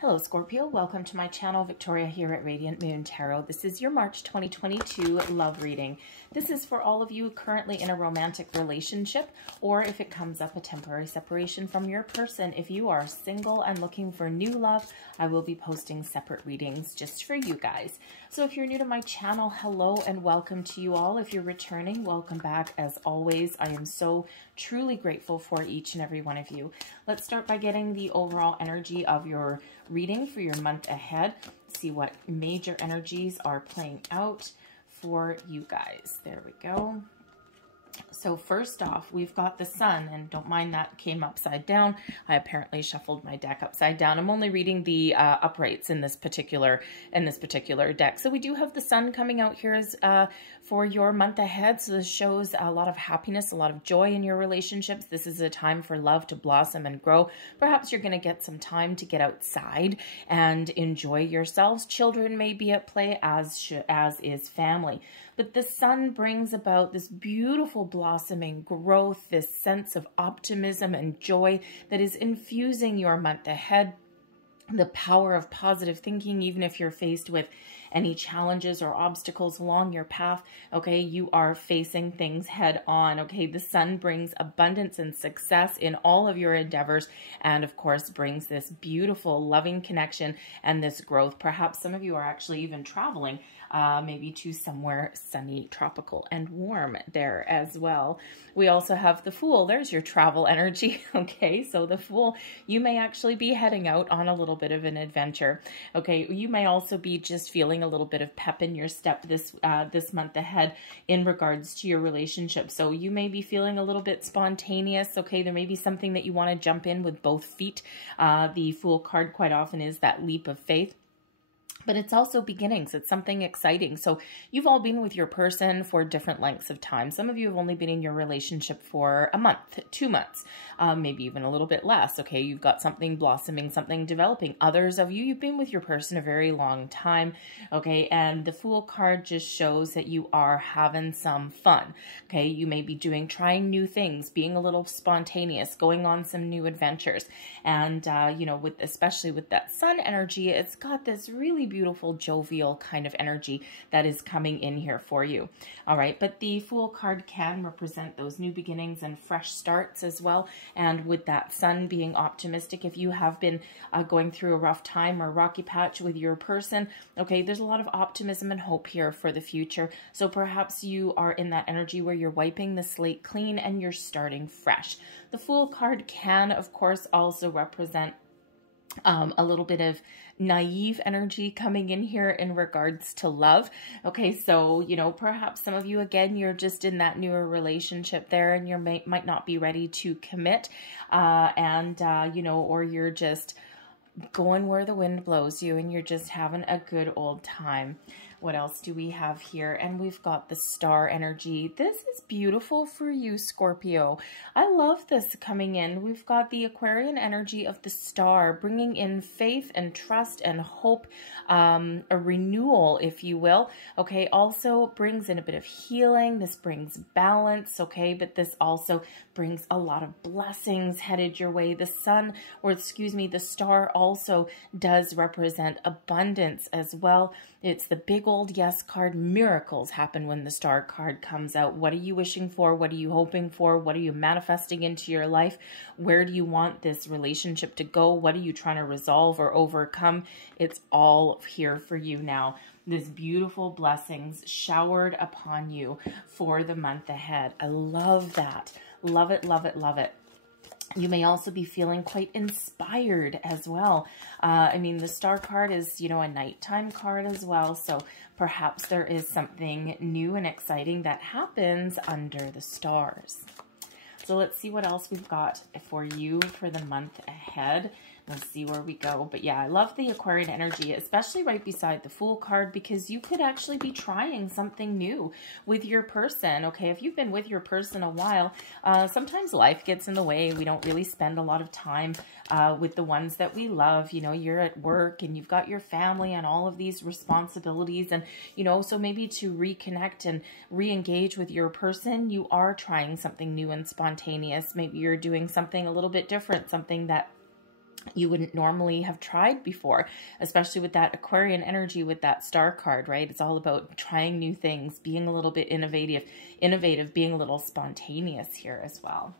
Hello Scorpio, welcome to my channel. Victoria here at Radiant Moon Tarot. This is your March 2022 love reading. This is for all of you currently in a romantic relationship, or if it comes up a temporary separation from your person. If you are single and looking for new love, I will be posting separate readings just for you guys. So if you're new to my channel, hello and welcome to you all. If you're returning, welcome back. As always, I am so truly grateful for each and every one of you. Let's start by getting the overall energy of your reading for your month ahead. See what major energies are playing out for you guys. There we go. So first off, we've got the sun, and don't mind that came upside down. I apparently shuffled my deck upside down. I'm only reading the uprights in this particular deck. So we do have the sun coming out here as for your month ahead. So this shows a lot of happiness, a lot of joy in your relationships. This is a time for love to blossom and grow. Perhaps you're going to get some time to get outside and enjoy yourselves. Children may be at play, as is family. But the sun brings about this beautiful blossoming growth, this sense of optimism and joy that is infusing your month ahead. The power of positive thinking, even if you're faced with any challenges or obstacles along your path, okay, you are facing things head on, okay? The sun brings abundance and success in all of your endeavors, and of course brings this beautiful, loving connection and this growth. Perhaps some of you are actually even traveling, maybe to somewhere sunny, tropical, and warm there as well. We also have the Fool. There's your travel energy, okay? So the Fool, you may actually be heading out on a little bit of an adventure, okay? You may also be just feeling a little bit of pep in your step this month ahead in regards to your relationship. So you may be feeling a little bit spontaneous, okay? There may be something that you want to jump in with both feet. The Fool card quite often is that leap of faith. But it's also beginnings. It's something exciting. So you've all been with your person for different lengths of time. Some of you have only been in your relationship for a month, 2 months, maybe even a little bit less. Okay, you've got something blossoming, something developing. Others of you, you've been with your person a very long time. Okay, and the Fool card just shows that you are having some fun. Okay, you may be trying new things, being a little spontaneous, going on some new adventures. And, you know, especially with that sun energy, it's got this really beautiful, jovial kind of energy that is coming in here for you. All right, but the Fool card can represent those new beginnings and fresh starts as well. And with that sun being optimistic, if you have been going through a rough time or rocky patch with your person, okay, there's a lot of optimism and hope here for the future. So perhaps you are in that energy where you're wiping the slate clean and you're starting fresh. The Fool card can, of course, also represent a little bit of naive energy coming in here in regards to love. Okay, so, you know, perhaps some of you, again, you're just in that newer relationship there and you might not be ready to commit, you know, or you're just going where the wind blows you and you're just having a good old time. What else do we have here? And we've got the Star energy. This is beautiful for you, Scorpio. I love this coming in. We've got the Aquarian energy of the Star, bringing in faith and trust and hope, a renewal, if you will. Okay, also brings in a bit of healing. This brings balance, okay, but this also brings a lot of blessings headed your way. The sun, or excuse me, the Star also does represent abundance as well. It's the big old yes card. Miracles happen when the Star card comes out. What are you wishing for? What are you hoping for? What are you manifesting into your life? Where do you want this relationship to go? What are you trying to resolve or overcome? It's all here for you now. This beautiful blessings showered upon you for the month ahead. I love that. Love it, love it, love it. You may also be feeling quite inspired as well. I mean, the Star card is, you know, a nighttime card as well. So perhaps there is something new and exciting that happens under the stars. So let's see what else we've got for you for the month ahead. Let's see where we go. But yeah, I love the Aquarian energy, especially right beside the Fool card, because you could actually be trying something new with your person. Okay, if you've been with your person a while, sometimes life gets in the way. We don't really spend a lot of time with the ones that we love. You know, you're at work and you've got your family and all of these responsibilities. And, you know, so maybe to reconnect and re-engage with your person, you are trying something new and spontaneous. Maybe you're doing something a little bit different, something that you wouldn't normally have tried before, especially with that Aquarian energy with that star card, right? It's all about trying new things, being a little bit innovative, being a little spontaneous here as well.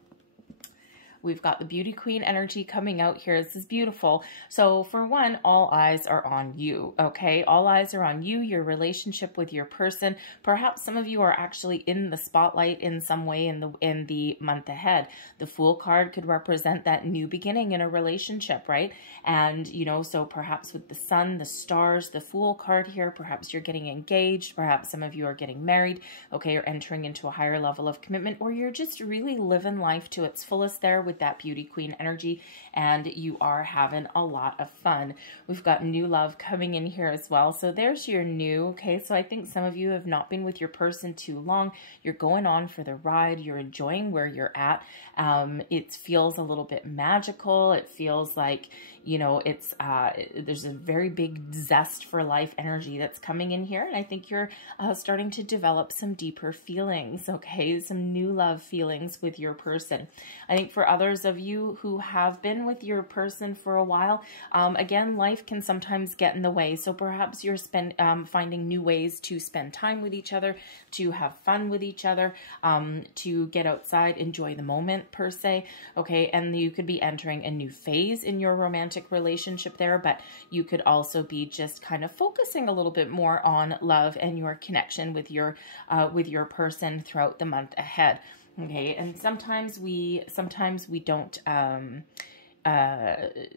We've got the Beauty Queen energy coming out here. This is beautiful. So for one, all eyes are on you, okay? All eyes are on you, your relationship with your person. Perhaps some of you are actually in the spotlight in some way in the month ahead. The Fool card could represent that new beginning in a relationship, right? And, you know, so perhaps with the sun, the stars, the Fool card here, perhaps you're getting engaged. Perhaps some of you are getting married, okay, or entering into a higher level of commitment, or you're just really living life to its fullest there with that Beauty Queen energy, and you are having a lot of fun. We've got new love coming in here as well. So there's your new, okay? So I think some of you have not been with your person too long. You're going on for the ride. You're enjoying where you're at. It feels a little bit magical. It feels like, you know, it's there's a very big zest for life energy that's coming in here. And I think you're starting to develop some deeper feelings, okay? Some new love feelings with your person. I think for others of you who have been with your person for a while, again, life can sometimes get in the way. So perhaps you're finding new ways to spend time with each other, to have fun with each other, to get outside, enjoy the moment per se, okay? And you could be entering a new phase in your romantic relationship there, but you could also be just kind of focusing a little bit more on love and your connection with your person throughout the month ahead. Okay, and sometimes we don't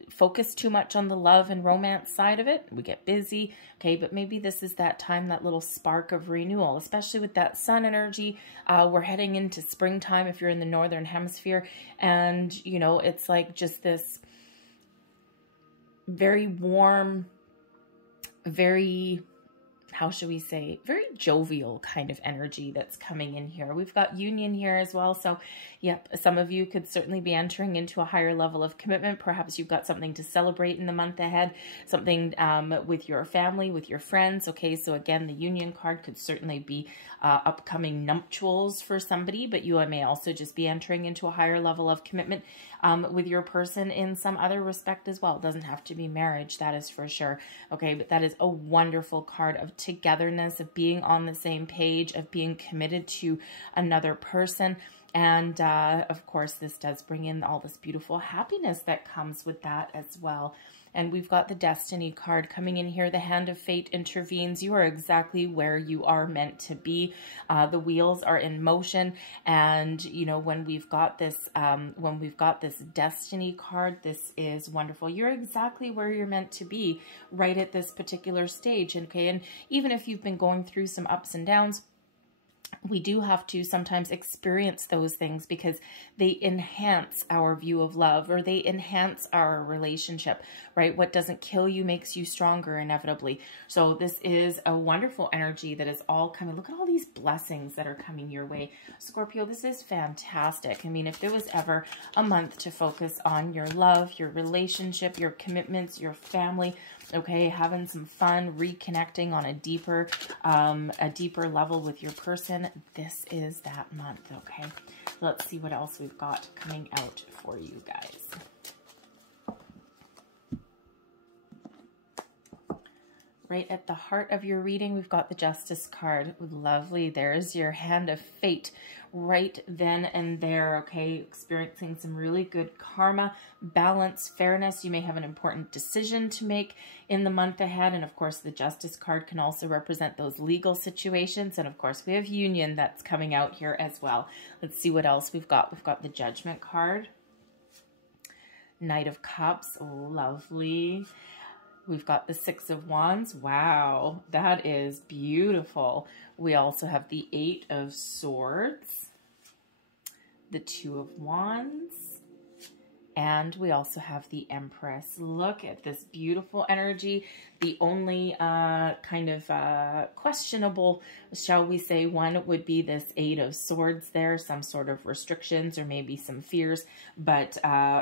focus too much on the love and romance side of it. We get busy, okay, but maybe this is that time, that little spark of renewal, especially with that sun energy. We're heading into springtime if you're in the northern hemisphere, and you know, it's like just this very warm, very, how should we say, very jovial kind of energy that's coming in here. We've got union here as well. So, yep, some of you could certainly be entering into a higher level of commitment. Perhaps you've got something to celebrate in the month ahead, something with your family, with your friends. Okay, so again, the union card could certainly be upcoming nuptials for somebody, but you may also just be entering into a higher level of commitment with your person in some other respect as well. It doesn't have to be marriage, that is for sure. Okay, but that is a wonderful card of togetherness, of being on the same page, of being committed to another person. And of course, this does bring in all this beautiful happiness that comes with that as well. And we've got the Destiny card coming in here. The hand of fate intervenes. You are exactly where you are meant to be. The wheels are in motion. And, you know, when we've got this Destiny card, this is wonderful. You're exactly where you're meant to be right at this particular stage. Okay. And even if you've been going through some ups and downs, we do have to sometimes experience those things because they enhance our view of love, or they enhance our relationship, right? What doesn't kill you makes you stronger inevitably. So this is a wonderful energy that is all coming. Look at all these blessings that are coming your way. Scorpio, this is fantastic. I mean, if there was ever a month to focus on your love, your relationship, your commitments, your family, okay, having some fun, reconnecting on a deeper level with your person, this is that month, okay? Let's see what else we've got coming out for you guys. Right at the heart of your reading, we've got the Justice card. Lovely. There's your hand of fate right then and there, okay? Experiencing some really good karma, balance, fairness. You may have an important decision to make in the month ahead. And of course, the Justice card can also represent those legal situations. And of course, we have union that's coming out here as well. Let's see what else we've got. We've got the Judgment card. Knight of Cups. Lovely. We've got the Six of Wands. Wow, that is beautiful. We also have the Eight of Swords, the Two of Wands, and we also have the Empress. Look at this beautiful energy. The only kind of questionable, shall we say, one would be this Eight of Swords there, some sort of restrictions or maybe some fears. But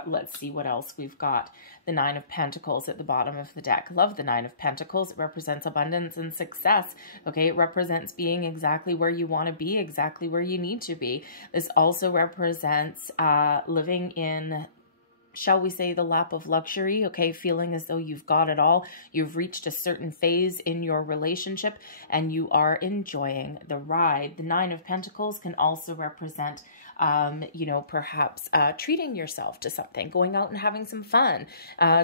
let's see what else we've got. The Nine of Pentacles at the bottom of the deck. Love the Nine of Pentacles. It represents abundance and success. Okay, it represents being exactly where you want to be, exactly where you need to be. This also represents living in shall we say, the lap of luxury, okay, feeling as though you've got it all. You've reached a certain phase in your relationship and you are enjoying the ride. The Nine of Pentacles can also represent, you know, perhaps treating yourself to something, going out and having some fun,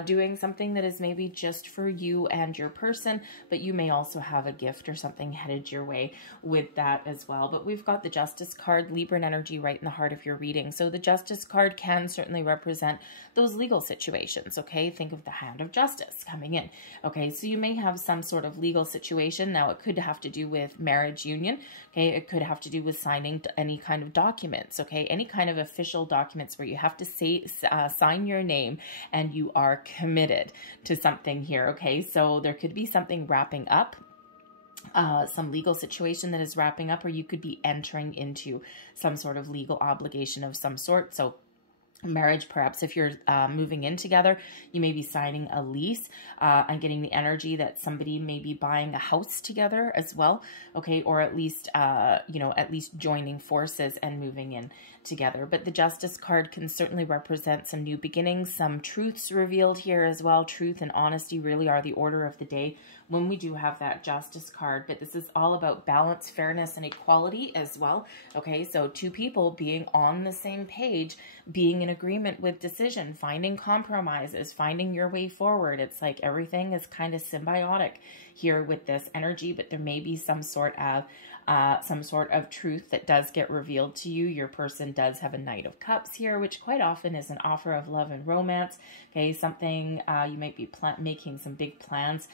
doing something that is maybe just for you and your person, but you may also have a gift or something headed your way with that as well. But we've got the Justice card, Libran energy, right in the heart of your reading. So the Justice card can certainly represent those legal situations, okay? Think of the hand of justice coming in, okay? So you may have some sort of legal situation. Now, it could have to do with marriage union, okay? It could have to do with signing any kind of documents, okay? Any kind of official documents where you have to say, sign your name and you are committed to something here, okay? So there could be something wrapping up, some legal situation that is wrapping up, or you could be entering into some sort of legal obligation of some sort. So marriage, perhaps if you're moving in together, you may be signing a lease and getting the energy that somebody may be buying a house together as well, okay, or at least you know, at least joining forces and moving in together. But the Justice card can certainly represent some new beginnings, some truths revealed here as well. Truth and honesty really are the order of the day when we do have that Justice card. But this is all about balance, fairness, and equality as well, okay? So two people being on the same page, being in agreement with decision, finding compromises, finding your way forward. It's like everything is kind of symbiotic here with this energy, but there may be some sort of truth that does get revealed to you. Your person does have a Knight of Cups here, which quite often is an offer of love and romance. Okay, something you might be making some big plans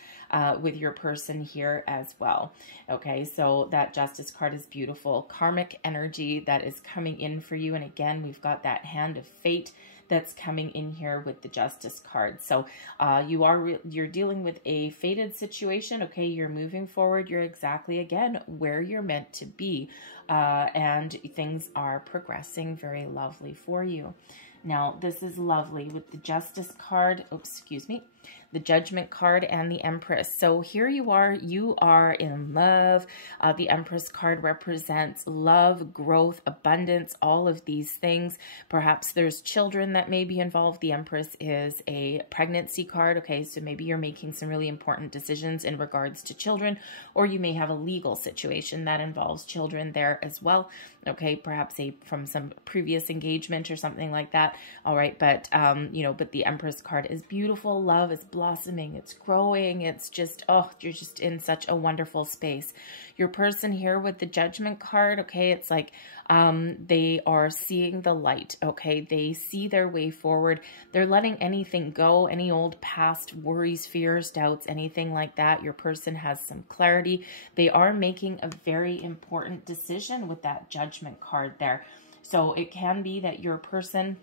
with your person here as well. Okay, so that Justice card is beautiful. Karmic energy that is coming in for you. And again, we've got that hand of fate that's coming in here with the Justice card. So you're dealing with a fated situation, okay? You're moving forward. You're exactly, again, where you're meant to be. And things are progressing very lovely for you. Now, this is lovely with the Justice card, the Judgment card and the Empress. So here you are in love. The Empress card represents love, growth, abundance, all of these things. Perhaps there's children that may be involved. The Empress is a pregnancy card, okay? So maybe you're making some really important decisions in regards to children, or you may have a legal situation that involves children there as well, okay? Perhaps from some previous engagement or something like that. All right, but you know, but the Empress card is beautiful. Love is blossoming, it's growing, it's just, oh, you're just in such a wonderful space. Your person here with the Judgment card, okay, it's like they are seeing the light, okay? They see their way forward. They're letting anything go, any old past worries, fears, doubts, anything like that. Your person has some clarity. They are making a very important decision with that Judgment card there. So it can be that your person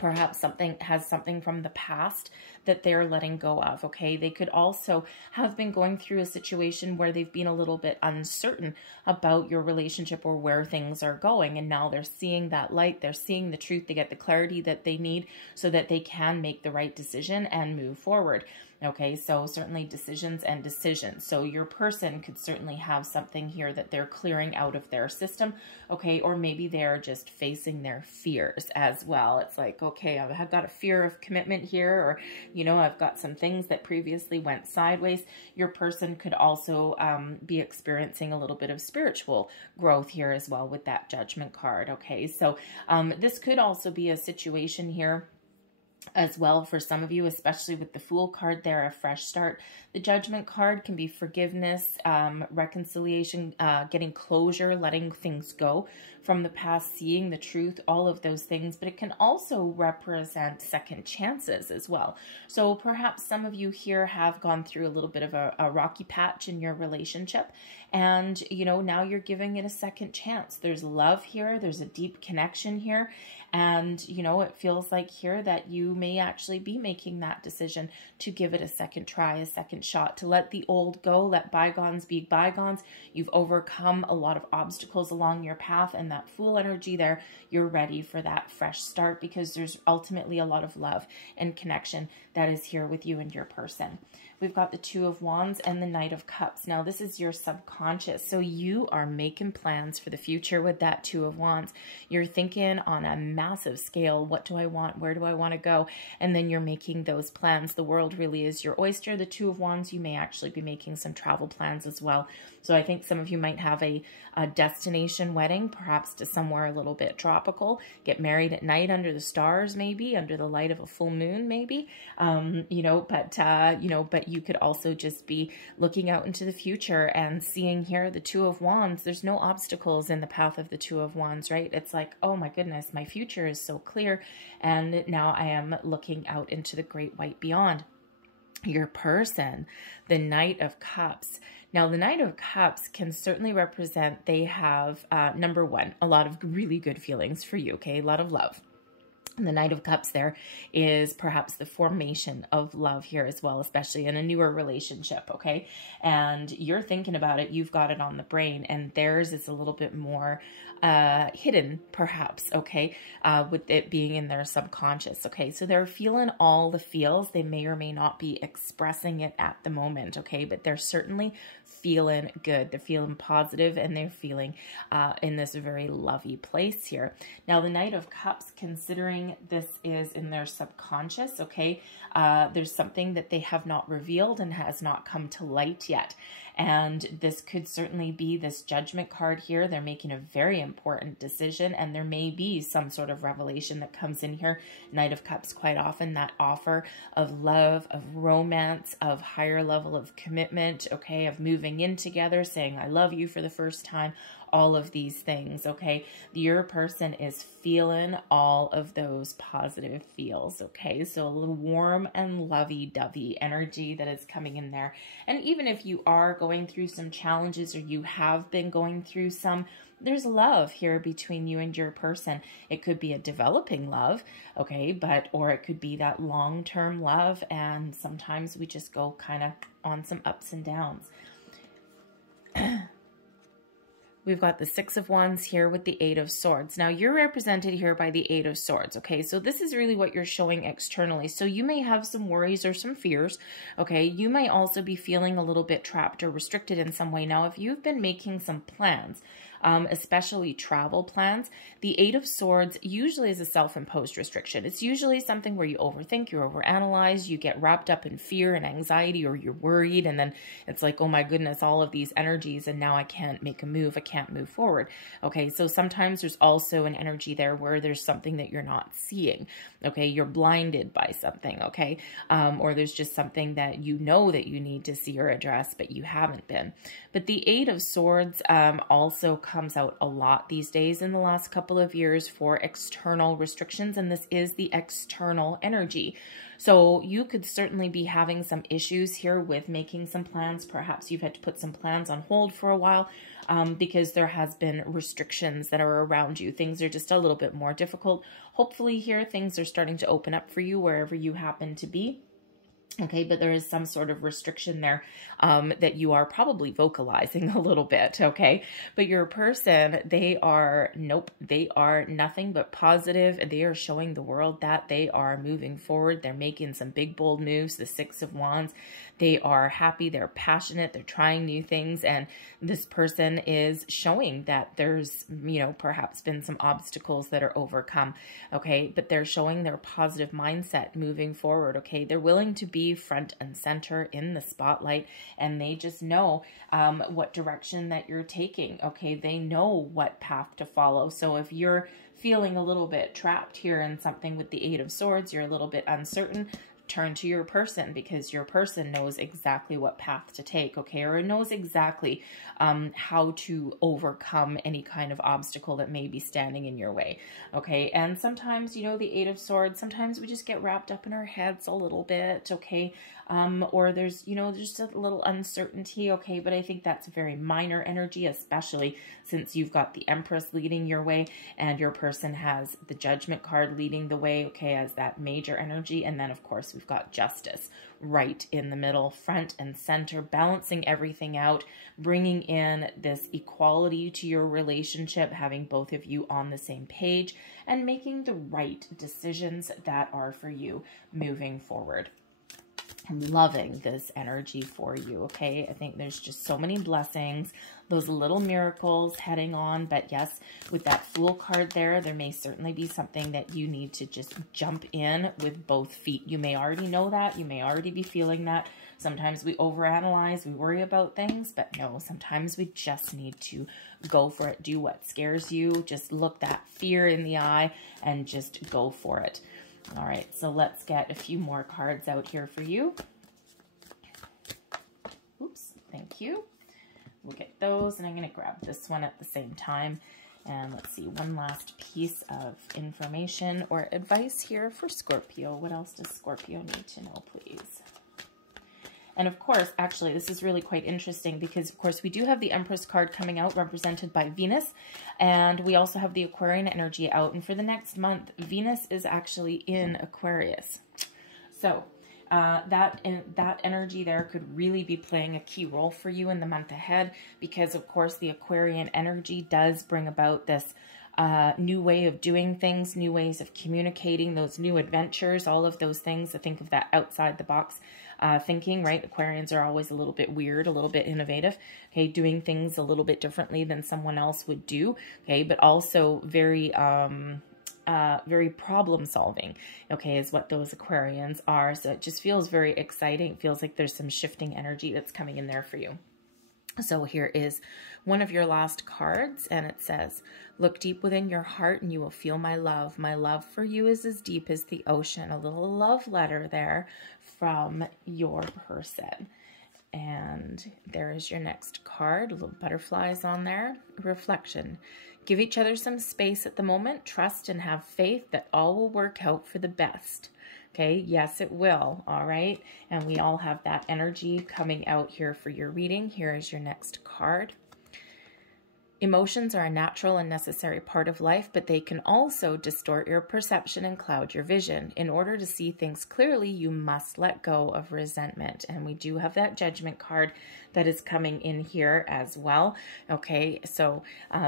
perhaps has something from the past that they're letting go of, okay? They could also have been going through a situation where they've been a little bit uncertain about your relationship or where things are going, and now they're seeing that light, they're seeing the truth, they get the clarity that they need so that they can make the right decision and move forward. Okay, so certainly decisions and decisions. So your person could certainly have something here that they're clearing out of their system, okay? Or maybe they're just facing their fears as well. It's like, okay, I've got a fear of commitment here, or, you know, I've got some things that previously went sideways. Your person could also be experiencing a little bit of spiritual growth here as well with that Judgment card, okay? So this could also be a situation here as well for some of you, especially with the Fool card there, a fresh start. The Judgment card can be forgiveness, reconciliation, getting closure, letting things go from the past, seeing the truth, all of those things. But it can also represent second chances as well. So perhaps some of you here have gone through a little bit of a rocky patch in your relationship, and, you know, now you're giving it a second chance. There's love here. There's a deep connection here. And, you know, it feels like here that you may actually be making that decision to give it a second try, a second shot, to let the old go, let bygones be bygones. You've overcome a lot of obstacles along your path, and that Fool energy there, you're ready for that fresh start because there's ultimately a lot of love and connection that is here with you and your person. We've got the Two of Wands and the Knight of Cups. Now, this is your subconscious. So you are making plans for the future with that Two of Wands. You're thinking on a massive scale, what do I want? Where do I want to go? And then you're making those plans. The world really is your oyster. The Two of Wands, you may actually be making some travel plans as well. So I think some of you might have a destination wedding, perhaps to somewhere a little bit tropical. Get married at night under the stars, maybe under the light of a full moon, maybe. But you could also just be looking out into the future and seeing here the Two of Wands. There's no obstacles in the path of the Two of Wands, right? It's like, oh my goodness, my future is so clear. And now I am looking out into the great white beyond. Your person, the Knight of Cups. Now, the Knight of Cups can certainly represent, they have, number one, a lot of really good feelings for you, okay? A lot of love. And the Knight of Cups there is perhaps the formation of love here as well, especially in a newer relationship, okay? And you're thinking about it, you've got it on the brain, and theirs is a little bit more hidden, perhaps, okay, with it being in their subconscious, okay? So they're feeling all the feels. They may or may not be expressing it at the moment, okay? But they're certainly feeling good. They're feeling positive, and they're feeling in this very lovey place here. Now, the Knight of Cups, considering this is in their subconscious, okay, there's something that they have not revealed and has not come to light yet. And this could certainly be this Judgment card here. They're making a very important decision, and there may be some sort of revelation that comes in here. Knight of Cups, quite often that offer of love, of romance, of higher level of commitment, okay, of moving in together, saying I love you for the first time, all of these things, okay? Your person is feeling all of those positive feels, okay? So a little warm and lovey-dovey energy that is coming in there. And even if you are going through some challenges, or you have been going through some, there's love here between you and your person. It could be a developing love, okay, or it could be that long-term love, and sometimes we just go kind of on some ups and downs. We've got the Six of Wands here with the Eight of Swords. Now, you're represented here by the Eight of Swords, okay? So this is really what you're showing externally. So you may have some worries or some fears, okay? You may also be feeling a little bit trapped or restricted in some way. Now, if you've been making some plans, especially travel plans, the Eight of Swords usually is a self-imposed restriction. It's usually something where you overthink, you overanalyze, you get wrapped up in fear and anxiety, or you're worried, and then it's like, oh my goodness, all of these energies, and now I can't make a move, I can't move forward. Okay, so sometimes there's also an energy there where there's something that you're not seeing. Okay, you're blinded by something, okay? Or there's just something that you know that you need to see or address, but you haven't been. But the Eight of Swords also comes out a lot these days in the last couple of years for external restrictions, and this is the external energy. So you could certainly be having some issues here with making some plans. Perhaps you've had to put some plans on hold for a while because there has been restrictions that are around you. Things are just a little bit more difficult. Hopefully here things are starting to open up for you wherever you happen to be. Okay, but there is some sort of restriction there that you are probably vocalizing a little bit, okay? But your person, they are nothing but positive. They are showing the world that they are moving forward. They're making some big, bold moves. The Six of Wands, they are happy, they're passionate, they're trying new things, and this person is showing that there's, perhaps been some obstacles that are overcome, okay? But they're showing their positive mindset moving forward, okay? They're willing to be front and center in the spotlight, and they just know what direction that you're taking, okay? They know what path to follow. So if you're feeling a little bit trapped here in something with the Eight of Swords, you're a little bit uncertain, turn to your person, because your person knows exactly what path to take, okay? Or knows exactly how to overcome any kind of obstacle that may be standing in your way, okay? And sometimes, the Eight of Swords, sometimes we just get wrapped up in our heads a little bit, okay? Or there's, just a little uncertainty, okay? But I think that's very minor energy, especially since you've got the Empress leading your way and your person has the Judgment card leading the way, okay, as that major energy. And then, of course, we've got Justice right in the middle, front and center, balancing everything out, bringing in this equality to your relationship, having both of you on the same page, and making the right decisions that are for you moving forward. I'm loving this energy for you, okay? I think there's just so many blessings, those little miracles heading on. But yes, with that Fool card there may certainly be something that you need to just jump in with both feet. You may already know that. You may already be feeling that. Sometimes we overanalyze, we worry about things, but no, sometimes we just need to go for it. Do what scares you. Just look that fear in the eye and just go for it. All right, so let's get a few more cards out here for you. Oops, thank you. We'll get those, and I'm going to grab this one at the same time. And let's see, one last piece of information or advice here for Scorpio. What else does Scorpio need to know, please? And of course, actually, this is really quite interesting because, of course, we do have the Empress card coming out represented by Venus. And we also have the Aquarian energy out. And for the next month, Venus is actually in Aquarius. So that energy there could really be playing a key role for you in the month ahead. Because, of course, the Aquarian energy does bring about this new way of doing things, new ways of communicating, those new adventures, all of those things. I think of that outside the box thinking, right? Aquarians are always a little bit weird, a little bit innovative, okay, doing things a little bit differently than someone else would do, okay, but also very problem solving, okay, is what those Aquarians are. So it just feels very exciting. It feels like there's some shifting energy that's coming in there for you. So here is one of your last cards, and it says, look deep within your heart and you will feel my love. My love for you is as deep as the ocean. A little love letter there from your person. And there is your next card, little butterflies on there. Reflection. Give each other some space at the moment. Trust and have faith that all will work out for the best. Okay, yes, it will, all right? And we all have that energy coming out here for your reading. Here is your next card. Emotions are a natural and necessary part of life, but they can also distort your perception and cloud your vision. In order to see things clearly, you must let go of resentment. And we do have that Judgment card that is coming in here as well. Okay, so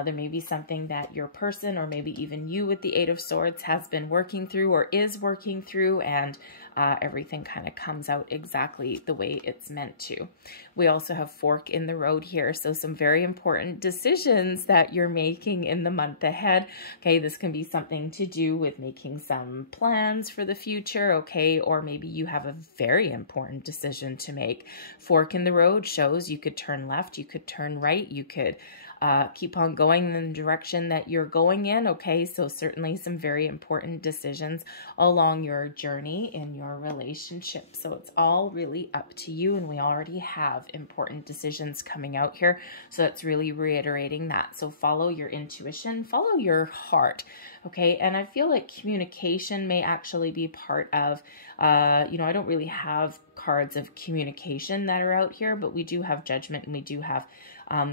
there may be something that your person, or maybe even you with the Eight of Swords, has been working through or is working through, and everything kind of comes out exactly the way it's meant to. We also have fork in the road here, so some very important decisions that you're making in the month ahead. Okay, this can be something to do with making some plans for the future, okay, or maybe you have a very important decision to make. Fork in the road shows you could turn left, you could turn right, you could keep on going in the direction that you're going in, okay? So certainly some very important decisions along your journey in your relationship. So it's all really up to you, and we already have important decisions coming out here. So it's really reiterating that. So follow your intuition, follow your heart, okay? And I feel like communication may actually be part of, you know, I don't really have cards of communication that are out here, but we do have Judgment, and we do have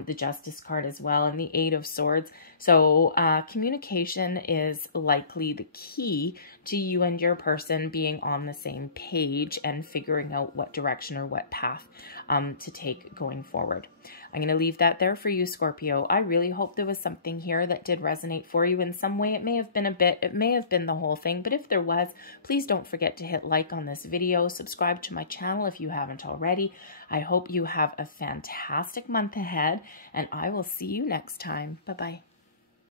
the Justice card as well, and the Eight of Swords. So communication is likely the key to you and your person being on the same page and figuring out what direction or what path to take going forward. I'm going to leave that there for you, Scorpio. I really hope there was something here that did resonate for you in some way. It may have been a bit, it may have been the whole thing, but if there was, please don't forget to hit like on this video, subscribe to my channel if you haven't already. I hope you have a fantastic month ahead, and I will see you next time. Bye-bye.